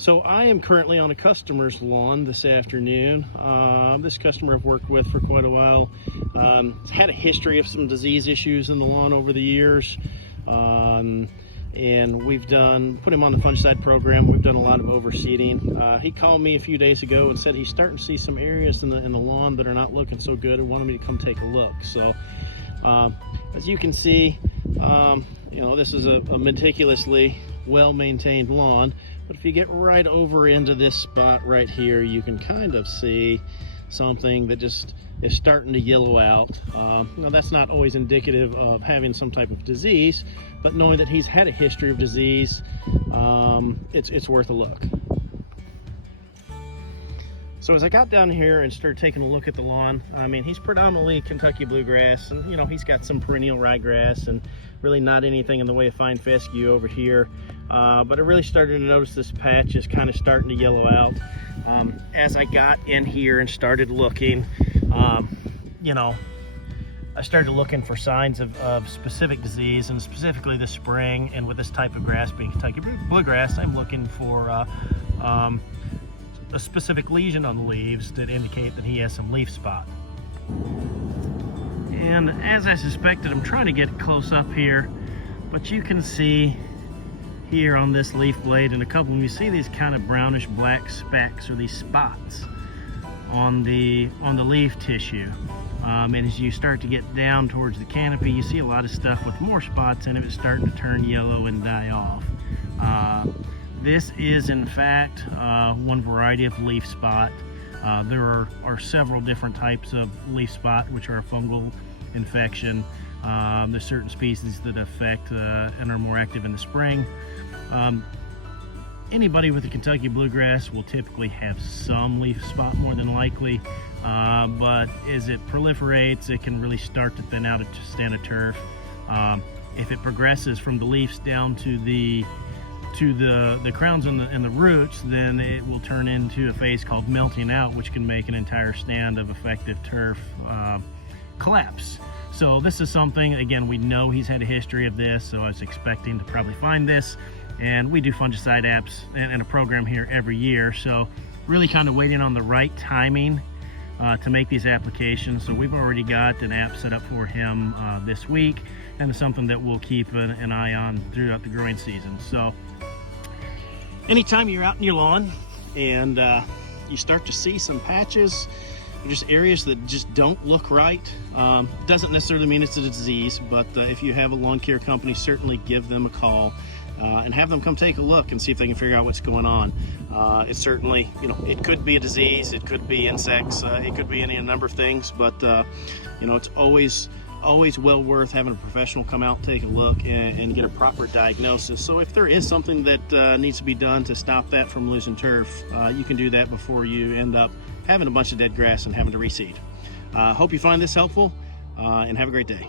So I am currently on a customer's lawn this afternoon. This customer I've worked with for quite a while. Had a history of some disease issues in the lawn over the years. And we've put him on the fungicide program. We've done a lot of overseeding. He called me a few days ago and said he's starting to see some areas in the lawn that are not looking so good and wanted me to come take a look. So as you can see, this is a meticulously well-maintained lawn. But if you get right over into this spot right here, you can kind of see something that just is starting to yellow out. Now that's not always indicative of having some type of disease, but knowing that he's had a history of disease, it's worth a look. So as I got down here and started taking a look at the lawn, I mean, he's predominantly Kentucky bluegrass, and he's got some perennial ryegrass and really not anything in the way of fine fescue over here. But I really started to notice this patch is kind of starting to yellow out. As I got in here and started looking, I started looking for signs of specific disease, and specifically this spring, and with this type of grass being Kentucky bluegrass, I'm looking for a specific lesion on the leaves that indicate that he has some leaf spot. And as I suspected, I'm trying to get close up here, but you can see here on this leaf blade and a couple of them, you see these kind of brownish black specks or these spots on the leaf tissue. And as you start to get down towards the canopy, you see a lot of stuff with more spots in it. It's starting to turn yellow and die off. This is in fact one variety of leaf spot. There are several different types of leaf spot, which are a fungal infection. There's certain species that affect and are more active in the spring. Anybody with a Kentucky bluegrass will typically have some leaf spot more than likely, but as it proliferates, it can really start to thin out a stand of turf. If it progresses from the leaves down to the crowns and the roots, then it will turn into a phase called melting out, which can make an entire stand of effective turf collapse. So this is something, again, we know he's had a history of this, so I was expecting to probably find this. And we do fungicide apps and a program here every year, so really kind of waiting on the right timing to make these applications. So we've already got an app set up for him this week, and it's something that we'll keep an eye on throughout the growing season. So anytime you're out in your lawn and you start to see some patches, or just areas that just don't look right, doesn't necessarily mean it's a disease, but if you have a lawn care company, certainly give them a call and have them come take a look and see if they can figure out what's going on. It's certainly, it could be a disease, it could be insects, it could be a number of things, but it's always well worth having a professional come out, take a look, and get a proper diagnosis. So if there is something that needs to be done to stop that from losing turf, you can do that before you end up having a bunch of dead grass and having to reseed. Hope you find this helpful, and have a great day.